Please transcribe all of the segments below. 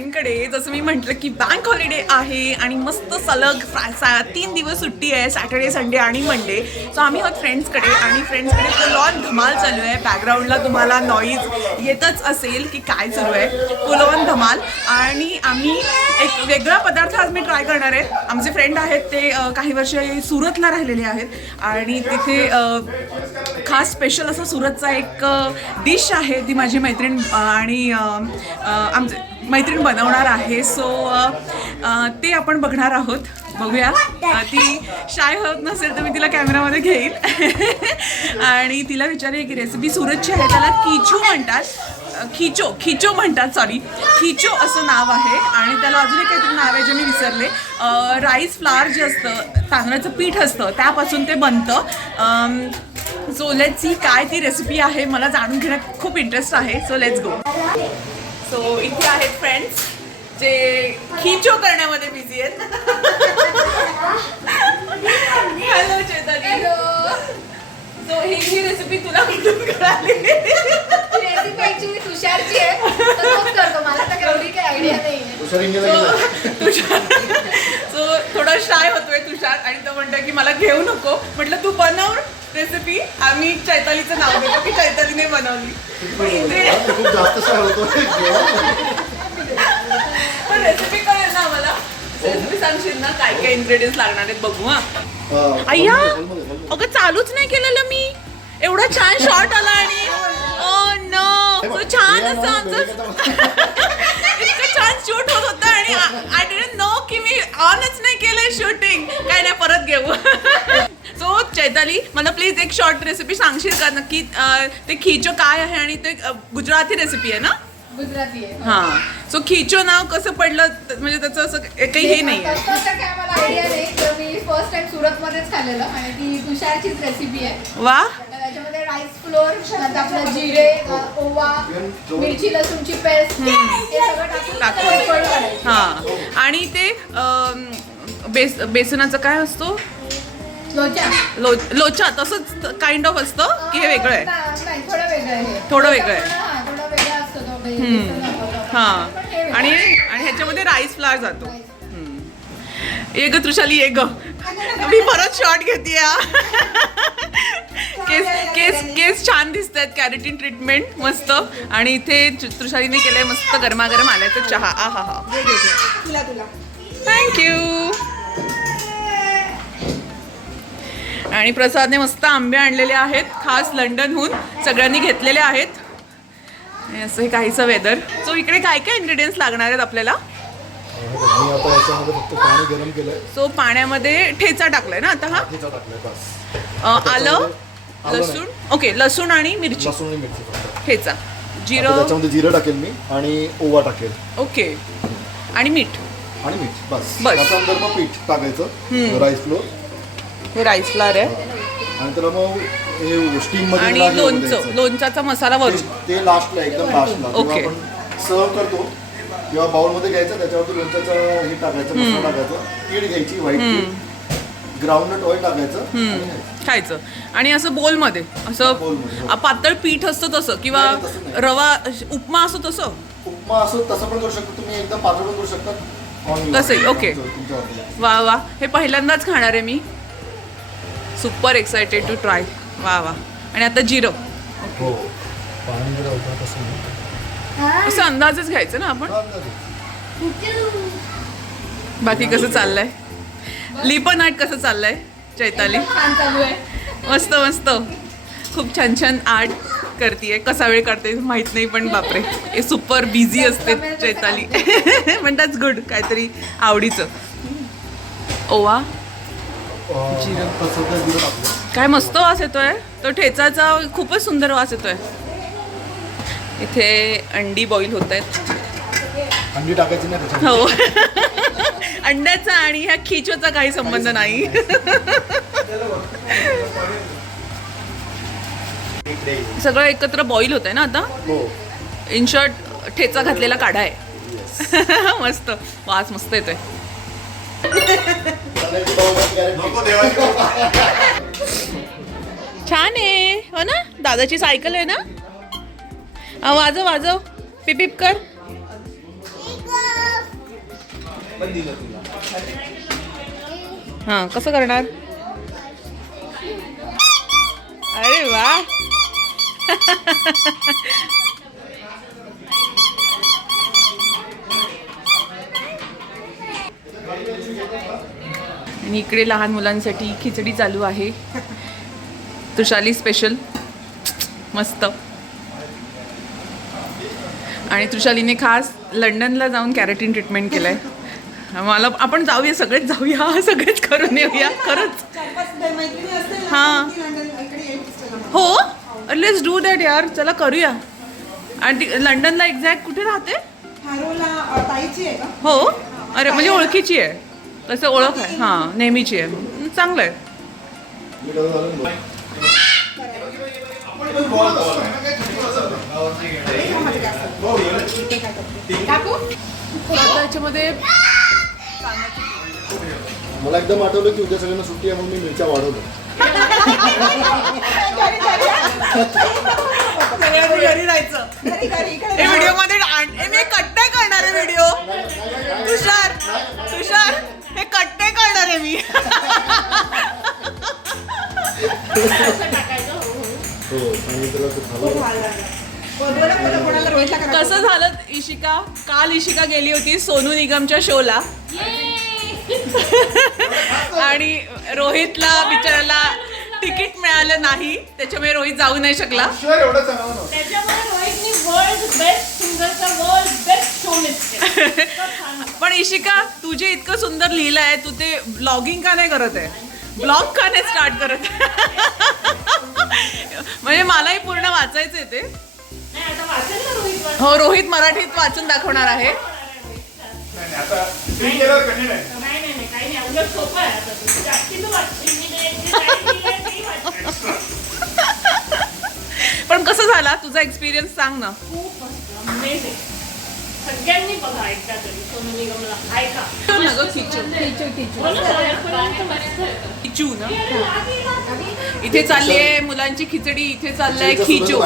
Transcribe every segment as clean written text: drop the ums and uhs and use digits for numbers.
फ्रेंडकडे, जसं मी म्हटलं की बँक हॉलिडे आहे आणि मस्त सलग 3 दिवस सुट्टी आहे, सॅटर्डे संडे आणि मंडे. सो आम्ही आहोत फ्रेंड्सकडे आणि फ्रेंड्सकडे फुल ऑन धमाल चालू आहे. बॅकग्राऊंडला तुम्हाला नॉईज येतच असेल की काय चालू आहे, फुल ऑन धमाल. आणि आम्ही एक वेगळा पदार्थ आज मी ट्राय करणार आहे. आमचे फ्रेंड आहेत ते काही वर्ष सुरतला राहिलेले आहेत आणि तिथे खास स्पेशल असं सुरतचा एक डिश आहे, ती माझी मैत्रीण आणि आमची मैत्रीण बनवणार आहे. सो ते आपण बघणार आहोत. बघूया. ती शाय होत नसेल तर मी तिला कॅमेरामध्ये घेईल आणि तिला विचारेल की रेसिपी सुरतची आहे, त्याला किचू म्हणतात, खिचो म्हणतात, सॉरी खिचो असं नाव आहे. आणि त्याला अजून एक काहीतरी नाव आहे जे मी विसरले. राईस फ्लावर जे असतं, तांदळाचं पीठ असतं, त्यापासून ते बनतं. सो लेट्स सी काय ती रेसिपी आहे, मला जाणून घेण्यात खूप इंटरेस्ट आहे. So let's go. सो इथे आहेत फ्रेंड्स जे खिचो करण्यामध्ये बिझी आहेत. हॅलो चेतनी. सो ही रेसिपी तुला कुठून कळाली? रेसिपी ऍक्च्युअली तुषारची आहे, तर तोच करतो. मला तर एवढी काही आयडिया नाहीये. सो थोडा शाय होतोय तुषार आणि तो म्हणतोय की मला घेऊ नको. म्हटलं तू बनव रेसिपी. आम्ही चैतालीचं नाव देतो की चैतालीने बनवली. पण रेसिपी कळेल ना मला. रेसिपी सांगशील ना काय काय इन्ग्रेडियंट्स लागणार आहेत बघू. हा अय्या, अगं चालूच नाही केलेलं मी. एवढा छान शॉट आला आणि नो छान असं आमचं इतकं छान शूट होत होतं आणि आय डिडंट नो की मी ऑनच नाही केलंय शूटिंग. काय नाही, परत घेऊ. सो चैताली, मला प्लीज एक शॉर्ट रेसिपी सांगशील का नक्की? ते खिचो काय आहे आणि ते गुजराती रेसिपी आहे ना? गुजराती आहे. हां. सो खिचो नाव कसं पडलं, म्हणजे त्याचं असं काही हे नाही आहे. काय मला आयडिया नाही. तर मी फर्स्ट टाइम सुरतमध्येच खाल्लेलं आणि ती तुषारचीच रेसिपी आहे. वा. त्याच्यामध्ये राईस फ्लोअर, नंतर आपलं जिरे, ओवा, मिरची लसूणची पेस्ट हे सगळं टाकून. हां. आणि ते बेसनाचं काय असतो? लोचा तसंच काइंड ऑफ असतं की हे वेगळं आहे? नाही, थोडं वेगळं आहे. थोडं वेगळं आहे. थोडं वेगळं असतं. हां. आणि आणि राईस फ्लावर जातो. ये ग त्रुशाली, ये ग. मी परत शॉट घेते. केस छान दिसत आहेत, कॅरेटिन ट्रीटमेंट मस्त. आणि इथे त्रुशालीने केलंय मस्त गरमागरम आल्याचं चहा. आ हा हा. थँक्यू. आणि प्रसादने मस्त आंबे आणलेले आहेत, खास लंडनहून सगळ्यांनी घेतलेले आहेत. असं हे काहीसं वेदर. सो इकडे काय काय इन्ग्रेडियंट्स लागणार आहेत आपल्याला? मी आता याच्यामध्ये फक्त पाणी गरम केलंय. सो पाण्यामध्ये ठेचा टाकलाय ना आता? हा, ठेचा टाकलाय बस. आलं, लसूण. ओके, लसूण आणि मिरची. लसूण आणि मिरची फक्त. ठेचा, जिरं. त्याच्यामध्ये जिरं टाकेल मी आणि ओवा टाकेल. ओके. आणि मीठ. आणि मीठ बस. बस. त्याच्यानंतर मग पीठ टाकायचं, राईस फ्लोअर. हे राईस फ्लावर आहे. आणि त्याला मग हे स्टीम मध्ये आणि लोणचाचा मसाला वरून. ते लास्टला, एकदम लास्टला ओके. आपण सर्व करतो किंवा बाउल मध्ये घ्यायचं, त्याच्यावरती लोणच्याचं हे टाकायचं, मसाला टाकायचं, तीळ घ्यायची, व्हाईट तीळ, ग्राउंडनट ऑइल टाकायचं, खायचं. आणि असं बोलमध्ये असं पातळ पीठ असतं तसं, किंवा रवा उपमा असतो तसं. उपमा असं तसं पण करू शकतो तुम्ही, एकदम पातळ पण करू शकता तसंही. ओके. वा वा, हे पहिल्यांदाच खाणार आहे मी. Super excited to try. वा वा. आणि आता जिरं. हो, पाणी जरा उकळत असेल असं अंदाजच घ्यायचं ना आपण. बाकी कसं चाललंय? लिपन आर्ट कसं चाललंय चैताली? छान चालू आहे. मस्त मस्त. खूप छान छान आर्ट करतीये. कसा वेळ काढते माहित नाही, पण बापरे, हे सुपर बिझी असते चैताली. पण दॅट्स गुड, काहीतरी आवडीचं. ओवा, काय मस्त वास येतोय. तो ठेचाचा खूपच सुंदर वास येतोय. इथे अंडी बॉईल होत आहेत. अंडी टाकायची नाही. हो. अंड्याचा आणि ह्या खिचोचा काही संबंध नाही. सगळं एकत्र बॉईल होत आहे ना आता? इन शॉर्ट ठेचा घातलेला काढा आहे. मस्त वास मस्त येतोय. छान आहे हो ना? दादाची सायकल आहे ना? वाजव वाजव, पिप पिप कर. हां कसं करणार? अरे वा. आणि इकडे लहान मुलांसाठी खिचडी चालू आहे. तुषाली स्पेशल मस्त. आणि तुषालीने खास लंडनला जाऊन कॅरेटीन ट्रीटमेंट केलंय. मला आपण जाऊया, सगळेच जाऊया, सगळेच करून येऊया खरंच. हां हो, लेट्स डू दॅट यार. चला करूया. आणि लंडनला एक्झॅक्ट कुठे राहते? हो, अरे म्हणजे ओळखीची आहे, तसं ओळख आहे. हां नेहमीची आहे. चांगलं आहे. त्याच्यामध्ये मला एकदम आठवलं की उद्या सगळ्यांना सुट्टी आहे म्हणून मी मिरच्या वाढवतो. घरी जायचं व्हिडिओ मध्ये. मी कट नाही करणार आहे व्हिडिओ. तुषार तुषार हे कट नाही करणार आहे मी. कसं झालं इशिका? काल इशिका गेली होती सोनू निगमच्या शोला आणि रोहितला बिचाराला तिकीट मिळालं नाही, त्याच्यामुळे रोहित जाऊ नाही शकला. पण इशिका तुझे इतकं सुंदर लिहिलं आहे, तू ते ब्लॉगिंग का नाही करत आहे? ब्लॉग का नाही स्टार्ट करत? म्हणजे मलाही पूर्ण वाचायचंय ते. हो, रोहित मराठीत वाचून दाखवणार आहे. पण कसं झाला तुझा एक्सपिरियन्स सांग ना. सगळ्यांनी बघा एकदा तरी सोनू निगमला. ऐका खिचू ना. इथे चालली आहे मुलांची खिचडी, इथे चाललंय खिचू.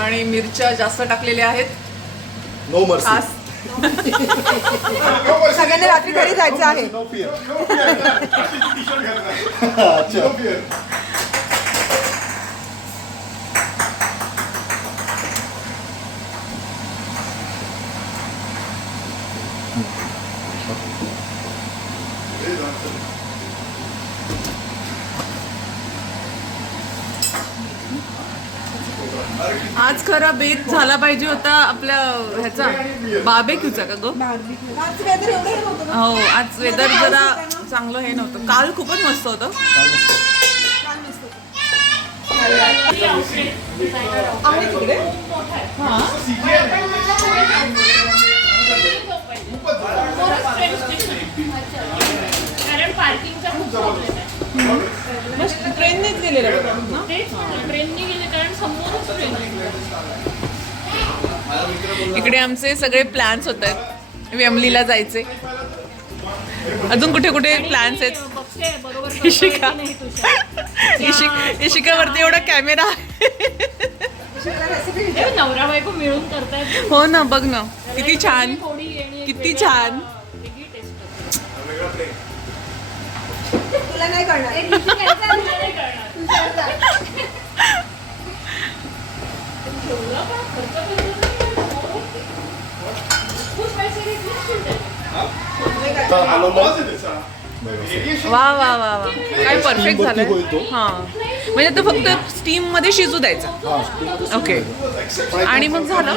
आणि मिरच्या जास्त टाकलेल्या आहेत. No mercy. खास सगळ्यांनी रात्री घरी जायचं आहे. No fear. अच्छा. आज खरा बेत झाला पाहिजे होता आपल्या ह्याचा बार्बेक्यूचा का ग? हो, आज वेदर जरा चांगलं हे नव्हतं. काल खूपच मस्त होतं. कारण पार्किंगचा खूप प्रॉब्लेम आहे. ट्रेननेच गेलेलं ना. ट्रेनने गेले कारण समोरच ट्रेन आहे. इकडे आमचे सगळे प्लॅन्स होत आहेत. वेमलीला जायचे. अजून कुठे कुठे प्लॅन्स आहेत? बघते बरोबर इशिका इशिकावरती एवढा कॅमेरा आहे. नवरा बायको मिळून करतायत. हो ना, बघ ना किती छान, थोडी येणे किती छान. वेगळी टेस्ट तुला नाही करणार. वा वा वा वा, काय परफेक्ट झालंय. हा, म्हणजे ते फक्त स्टीम मध्ये शिजू द्यायचं. ओके, आणि मग झालं.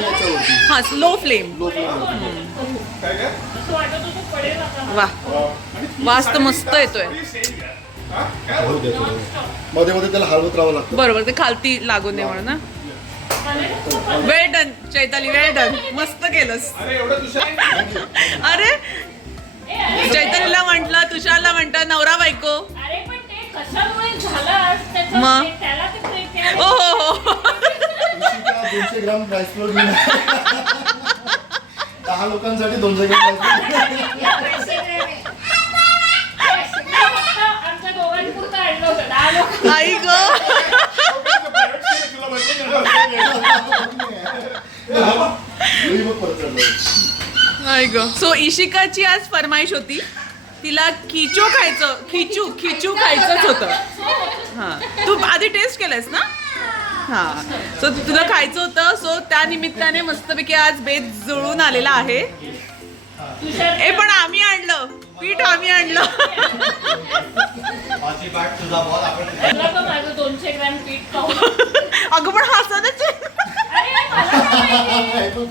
हा, स्लो फ्लेम. वा, वास तर मस्त येतोय. मध्ये मध्ये त्याला हलवत राहावं लागतं. बरोबर, ते खालती लागू नये म्हणून ना. वेल डन चैताली, वेल डन. मस्त केलंस. अरे चैतालीला म्हटलं, तुषारला म्हटलं नवरा बायको. अरे पण ते कशामुळे झालं त्याचं मग? त्याला ते ओ हो हो. 200 ग्राम राईस फ्लोअर 10 लोकांसाठी 200 ग्राम राईस आमच्या दोघांपुरतं आणलं होतं 10 लोक. आई ग. नाही ग. सो इशिकाची आज फरमाईश होती, तिला खिचू खायचं, खिचू खायचंच होतं. हा, तू आधी टेस्ट केलंयस ना? हा, सो तुला खायचं होतं. सो त्या निमित्ताने मस्तपैकी आज बेत जुळून आलेला आहे. ए पण आम्ही आणलं पीठ, आम्ही आणलं. मला पण माझं 200 ग्रॅम पीठ खाऊन. अगं पण हसतच आहे. अरे मला काय माहिती.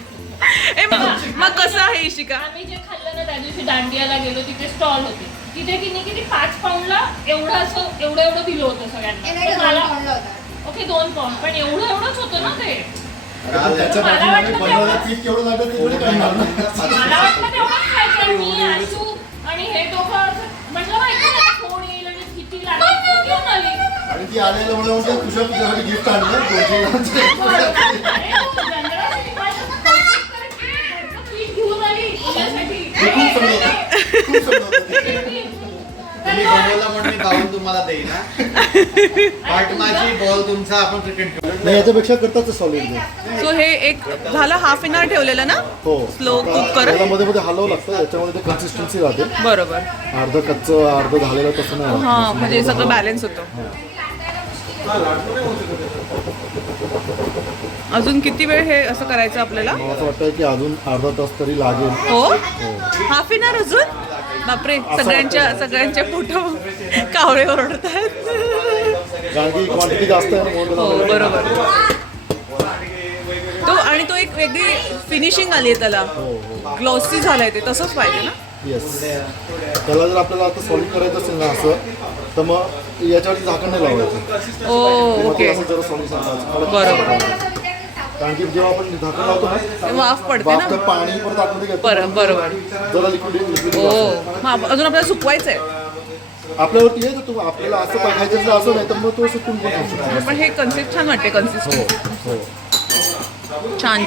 ए मग कसं आहे इशिका? आम्ही जे खाल्लं ना त्या दिवशी दांडियाला गेलो, तिथे स्टॉल होते. तिथे किती 5 पाऊंडला एवढं दिलं होतं सगळ्यांना. हे नाही तर का, मला 2 पाऊंडला होता. ओके 2 पाऊंड, पण एवढंच होतं ना ते. त्याच्या पाठीमागे बनवायला पीठ केवढं लागतं ते थोडी काही लागणार. मला वाटलं तेवढंच खायचं. मी आशू आणि हे दोघं असं म्हटलं माहिती ना कोण येईल आणि किती लागेल. तू घेऊन आली. आणि ती आलेलं म्हणजे तुझ्यासाठी गिफ्ट आणलं 200 ग्रामचं. अरे तू जनरल पीठ घेऊन आली तुझ्यासाठी. हे खूप समजलं होतं. खूप समजलं होतं ते. तुम्ही बनवला म्हणून मी गाऊन तुम्हाला देईन ना. पाठमाची बॉल तुमचा आपण क्रिकेट खेळू. नाही याच्यापेक्षा करताच सॉलिड. सो हे एक झालं हाफ एन आवर ठेवलेलं ना, हो, स्लो कुक त्याला करत. मध्ये मध्ये हलवं लागतं, याच्यामध्ये ते कन्सिस्टन्सी राहते. बरोबर. अर्ध कच्चं अर्ध झालेलं तसं नाही हा, राहत. म्हणजे सगळं बॅलन्स होतं. अजून किती वेळ हे असं करायचं आपल्याला? मला असं वाटतं की अजून अर्धा तास तरी लागेल. हो, हाफ एन आवर अजून. बापरे, सगळ्यांच्या फोटो कावळे ओरडत आहेत. कारण की क्वांटिटी जास्त आहे ना, म्हणून हो त्याला- बरोबर. तो एक वेगळी फिनिशिंग आली आहे त्याला, ग्लॉसी झालंय ते, तसंच पाहिजे ना. येस, त्याला जर आपल्याला आता सॉलिड करायचं असेल ना असं, तर मग याच्यावरती झाकण नाही लावायचं. ओ ओके, असं जरा सॉलिड सांगायचं. बरोबर. कारण की जेव्हा आपण झाकण लावतो ना, वाफ पडते वाफ तर ना. पाणी परत आतमध्ये घेतो. बरोबर. जरा लिक्विड हो, मग अजून आपल्याला सुकवायचंय. आपल्यावरती आहे, तर तू आपल्याला असं पाहिजे असेल असं नाही तर मग तो सुकून पण खाऊ शकतो. पण हे कन्सिस्ट छान वाटते, कन्सिस्टन्सी. हो. छान.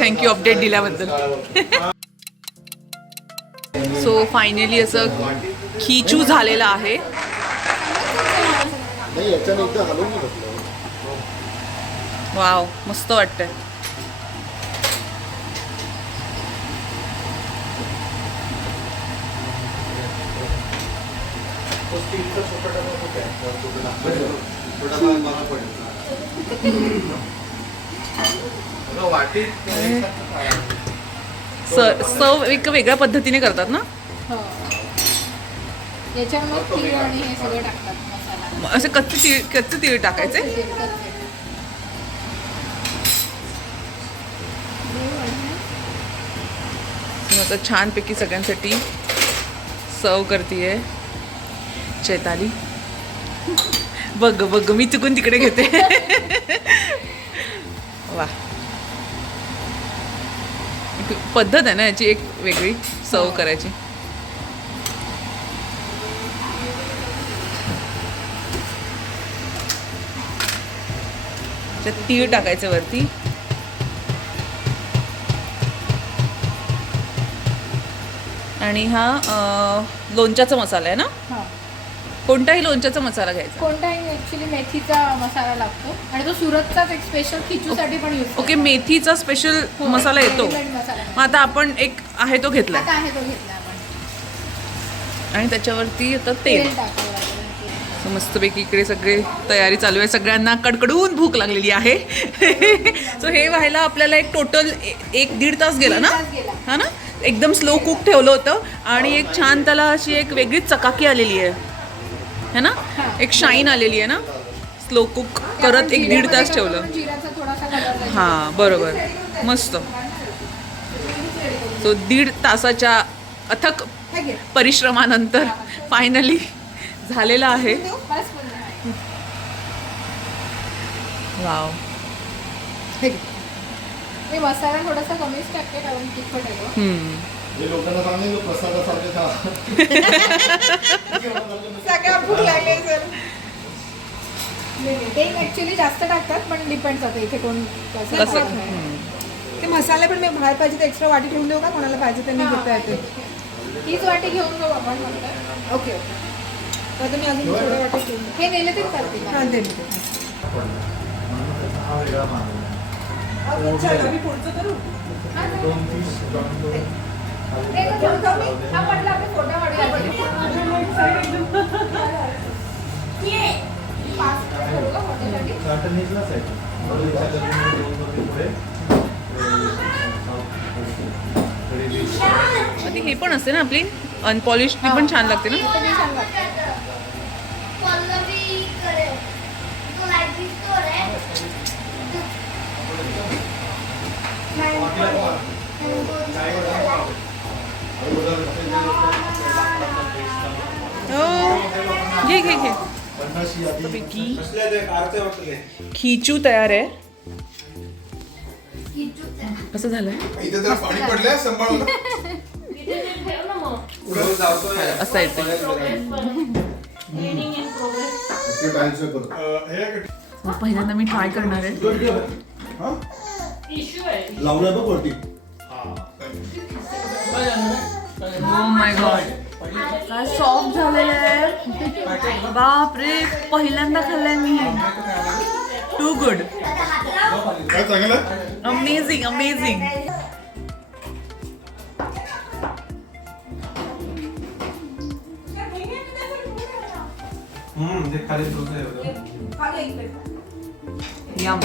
थँक्यू अपडेट दिल्याबद्दल. सो फायनली असं खिचू झालेलं आहे. नाही याच्याने एकदा हलवून घेतलं. वाव, मस्त वाटतंय. सर्व एक वेगळ्या पद्धतीने करतात ना. हो. याच्यामध्ये तीळ आणि हे सगळं टाकतात मसाला. असे कच्चे तीळ टाकायचे. आता छानपैकी सगळ्यांसाठी सर्व करतीये चैताली. बघ मी चुकून तिकडे घेते. वा, पद्धत आहे ना याची एक वेगळी सर्व करायची. त्याच्यात तीळ टाकायचं वरती. आणि हा लोणच्याचा मसाला आहे ना. हा. कोणताही लोणच्याचा मसाला घ्यायचा. कोणताही ऍक्च्युली मेथीचा मसाला लागतो आणि तो सुरतचाच एक स्पेशल खिचूसाठी पण यूज ओके, मेथीचा स्पेशल मसाला येतो. मसाला मग आता आपण एक आहे तो घेतला आता आहे तो घेतला आपण. आणि त्याच्यावरती आता तेल. टाकावं लागेल. So मस्तपैकी इकडे सगळे तयारी चालू आहे. सगळ्यांना कडकडून भूक लागलेली आहे. सो हे व्हायला आपल्याला एक टोटल 1-1.5 तास गेला ना. तास गेला. हा ना, एकदम स्लो कुक ठेवलं होतं आणि एक छान त्याला अशी एक वेगळीच चकाकी आलेली आहे है ना. एक शाईन आलेली आहे ना. स्लो कुक करत 1-1.5 तास ठेवलं. जिराचा थोडासा कलर जाईल. हां बरोबर, मस्त. सो 1.5 तासाच्या अथक हे घे. परिश्रमानंतर फायनली झालेला आहे. बस बोल. वाव. हे घे. हे मसाला थोडासा कमीच टाकते कारण तिखट आहे तो. जे लोकांना सांगेल प्रसादासारखं खा. सगळ्या भूक लागली सर. ते ऍक्च्युली जास्त टाकतात पण डिपेंड्स होतं इथे कोण कसं कसं खात नाही. ते मसाले पण मी बाहेर पाहिजे तर एक्स्ट्रा वाटी ठेवून देऊ का, कोणाला पाहिजे त्यांनी घेता येते. तीच वाटी घेऊन जाऊ आपण म्हणतो. ओके तर आता मी अजून थोड्या वाटी ठेवून हे नेले तरी चालतील. हां दे मी. चल आम्ही पुढचं करू. हा पडला आपले फोटो ती हे पण असते ना आपली अनपॉलिश ती पण छान लागते ना. हो घे घे घे. मस्तपैकी खिचू तयार आहे. कसं झालंय इथे तर पाणी पडलंय सांभाळून इथे ते ठेव ना मग. असं येते. Cleaning in progress. ते टाइल्स करतो. मग पहिल्यांदा मी ट्राय करणार आहे. Issue आहे. लावलंय बघ वरती. ओ माय गॉड काय सॉफ्ट झालेलं आहे. बापरे पहिल्यांदा खाल्लंय मी. To good. काय चांगलं अमेझिंग अमेझिंग. यम.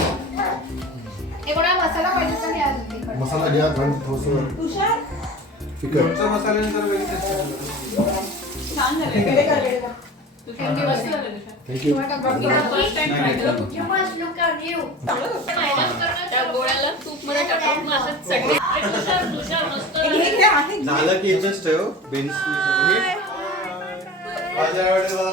एक वेळा मसाला पाहिजे तर घ्या तिखट. मसाला घ्या थोडंसं फिकट. थँक्यू. त्या गोळ्याला तूपमध्ये टाकून मग असं चटणी. तुषार मस्त. हे घ्या, आहे. झालं की इथंच ठेव बेन्स माझ्या वेळेला